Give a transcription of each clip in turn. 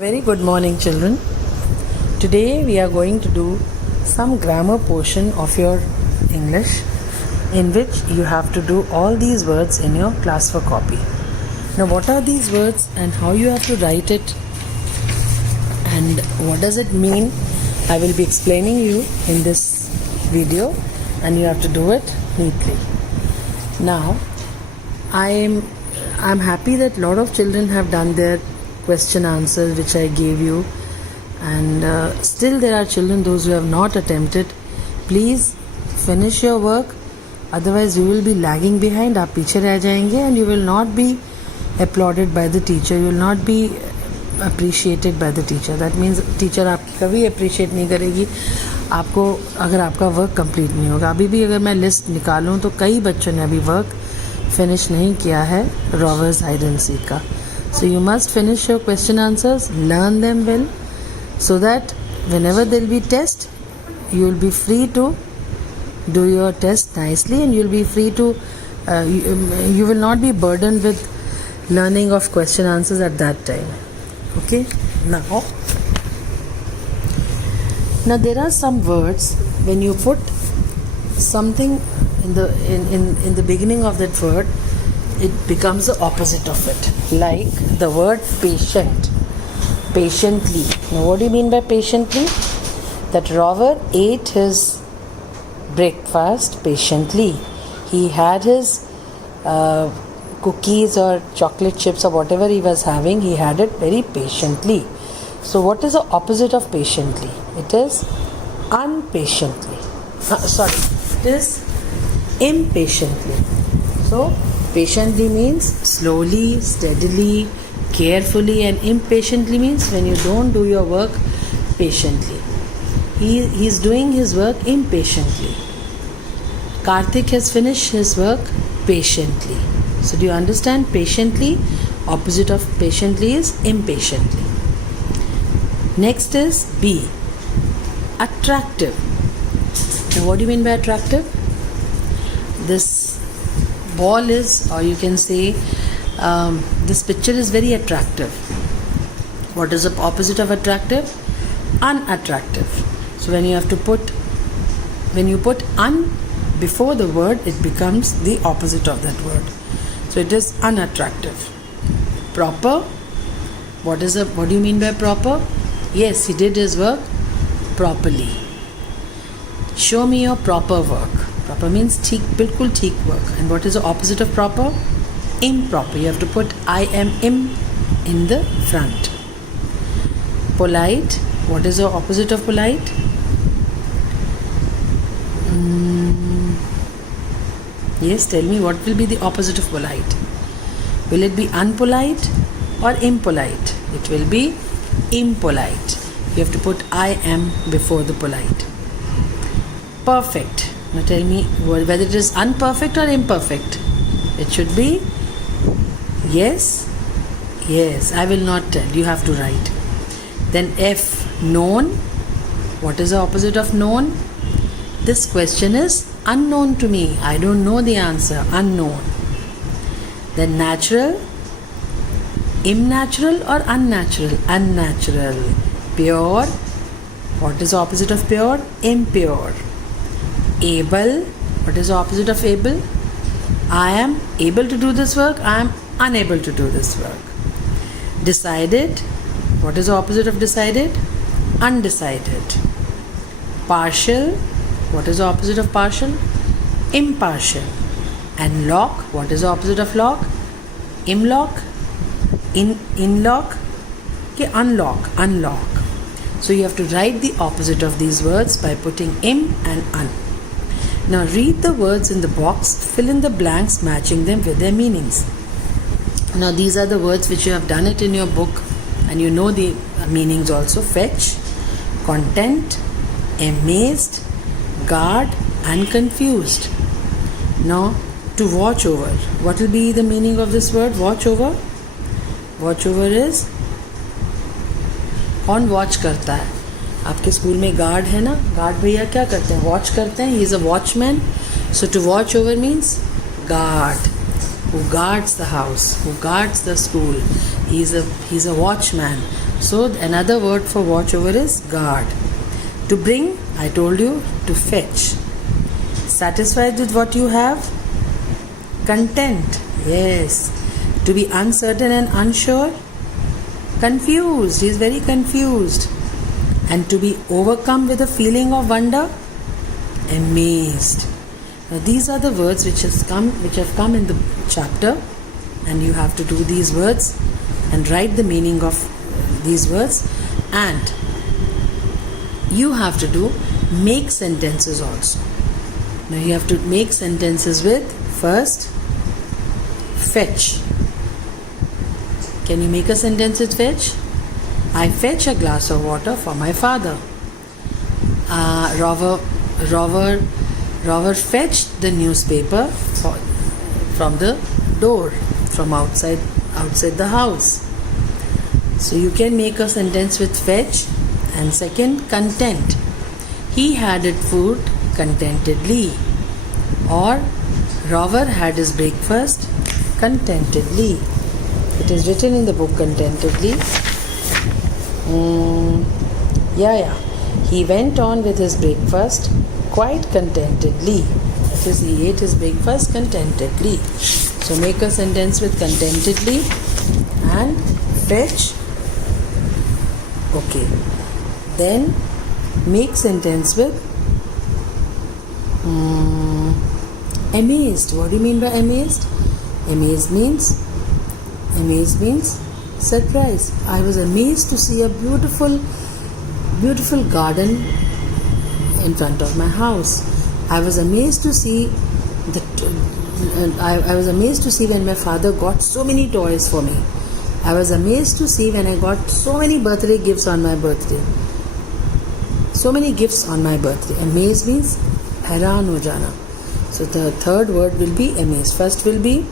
Very good morning, children. Today we are going to do some grammar portion of your English in which you have to do all these words in your class for copy. Now, what are these words and how you have to write it and what does it mean? I will be explaining you in this video and you have to do it neatly. Now, I'm happy that a lot of children have done their question answers which I gave you, and still there are children, those who have not attempted. Please finish your work, otherwise you will be lagging behind. आप पीछे रह जाएंगे and you will not be applauded by the teacher, you will not be appreciated by the teacher. That means teacher आपकी कभी appreciate नहीं करेगी आपको अगर आपका वर्क कंप्लीट नहीं होगा. अभी भी अगर मैं लिस्ट निकालूं तो कई बच्चों ने अभी वर्क फिनिश नहीं किया है रॉवर्स हाइड एंड सीक का. So you must finish your question answers, learn them well, so that whenever there will be test, you will be free to do your test nicely, and you will be free to, you will not be burdened with learning of question answers at that time. Okay? Now there are some words, when you put something in the beginning of that word, it becomes the opposite of it. Like the word patient, patiently. Now what do you mean by patiently? That Robert ate his breakfast patiently. He had his cookies or chocolate chips or whatever he was having, he had it very patiently. So what is the opposite of patiently? It is impatiently. It is impatiently. So patiently means slowly, steadily, carefully, and impatiently means when you don't do your work patiently. He is doing his work impatiently. Karthik has finished his work patiently. So do you understand? Patiently, opposite of patiently is impatiently. Next is B, attractive. Now what do you mean by attractive? This ball is, or you can say this picture is very attractive. What is the opposite of attractive? Unattractive. So when you put un before the word, it becomes the opposite of that word. So it is unattractive. Proper. What do you mean by proper? Yes, he did his work properly. Show me your proper work. Proper means ठीक, बिल्कुल ठीक work. And what is the opposite of proper? Improper. You have to put I am in the front. Polite. What is the opposite of polite? Yes, tell me, what will be the opposite of polite? Will it be unpolite or impolite? It will be impolite. You have to put I am before the polite. Perfect. Now tell me whether it is unperfect or imperfect. It should be yes. Yes, I will not tell. You have to write. Then F, known. What is the opposite of known? This question is unknown to me. I don't know the answer. Unknown. Then natural. Unnatural or unnatural? Unnatural. Pure. What is the opposite of pure? Impure. Able. What is the opposite of able? I am able to do this work. I am unable to do this work. Decided. What is the opposite of decided? Undecided. Partial. What is the opposite of partial? Impartial. And lock. What is the opposite of lock? Imlock. Inlock. Okay, unlock. Unlock. So you have to write the opposite of these words by putting im and un. Now read the words in the box, fill in the blanks matching them with their meanings. Now these are the words which you have done it in your book and you know the meanings also. Fetch, content, amazed, guard and confused. Now to watch over. What will be the meaning of this word? Watch over. Watch over is, कौन watch करता है? आपके school में guard है ना, guard भैया क्या करते हैं? वॉच करते हैं. He is a watchman. So to watch over means guard, who guards the house, who guards the school. He's a watchman So another word for watch over is guard. To bring, I told you, to fetch. Satisfied with what you have? Content. Yes. To be uncertain and unsure? Confused. He is very confused. And to be overcome with a feeling of wonder? Amazed. Now these are the words which have come in the chapter, and you have to do these words and write the meaning of these words, and you have to do make sentences also. Now you have to make sentences with first fetch. Can you make a sentence with fetch? I fetch a glass of water for my father. Rover fetched the newspaper from the door, from outside the house. So you can make a sentence with fetch. And second, content. He had his food contentedly. Or Rover had his breakfast contentedly. It is written in the book contentedly. He went on with his breakfast quite contentedly. That is, he ate his breakfast contentedly. So make a sentence with contentedly and fetch. Okay. Then make sentence with amazed. What do you mean by amazed? Amazed means surprise. I was amazed to see a beautiful garden in front of my house. I was amazed to see I was amazed to see when my father got so many toys for me. I was amazed to see when I got so many birthday gifts on my birthday. So many gifts on my birthday. Amazed means हैरान हो जाना. So the third word will be amazed. First will be,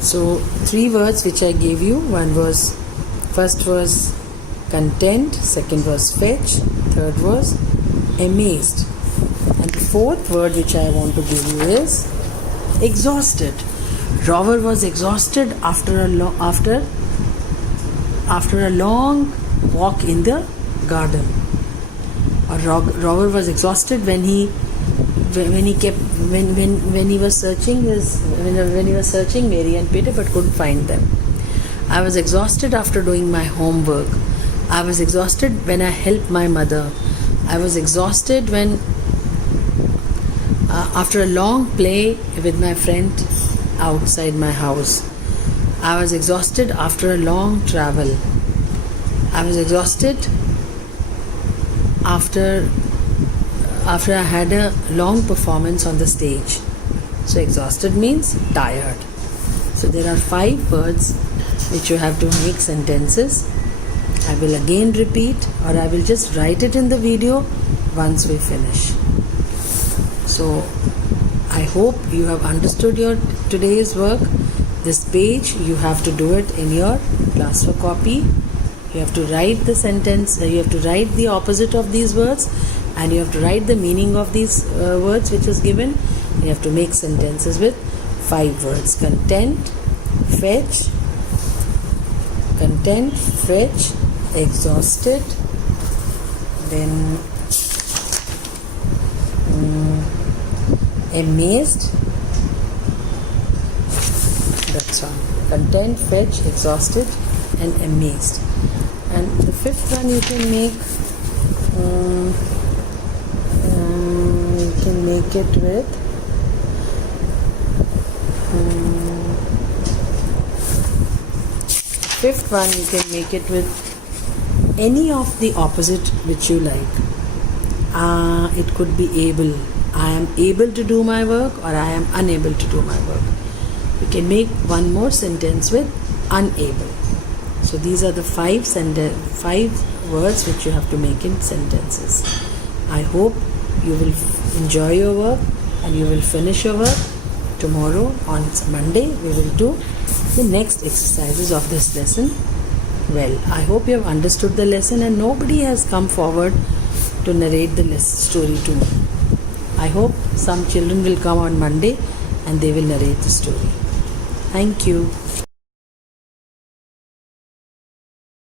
so three words which I gave you. First was content, second was fetch, third was amazed. And the fourth word which I want to give you is exhausted. Rover was exhausted after a long walk in the garden. Or Rover was exhausted when he was searching Mary and Peter but couldn't find them. I was exhausted after doing my homework. I was exhausted when I helped my mother. I was exhausted when after a long play with my friend outside my house. I was exhausted after a long travel. I was exhausted after I had a long performance on the stage. So exhausted means tired. So there are 5 words which you have to make sentences. I will again repeat, or I will just write it in the video once we finish. So I hope you have understood your today's work. This page you have to do it in your class for copy. You have to write the sentence, you have to write the opposite of these words, and you have to write the meaning of these words which is given. You have to make sentences with 5 words. Content, fetch, exhausted, then amazed. That's all. Content, fetch, exhausted, and amazed. And the 5th one you can make. You can make it with. Fifth one you can make it with any of the opposite which you like. It could be able. I am able to do my work, or I am unable to do my work. You can make one more sentence with unable. So these are the 5 words which you have to make in sentences. I hope you will enjoy your work and you will finish your work. Tomorrow on Monday we will do the next exercises of this lesson. Well, I hope you have understood the lesson and nobody has come forward to narrate the story to me. I hope some children will come on Monday and they will narrate the story. Thank you.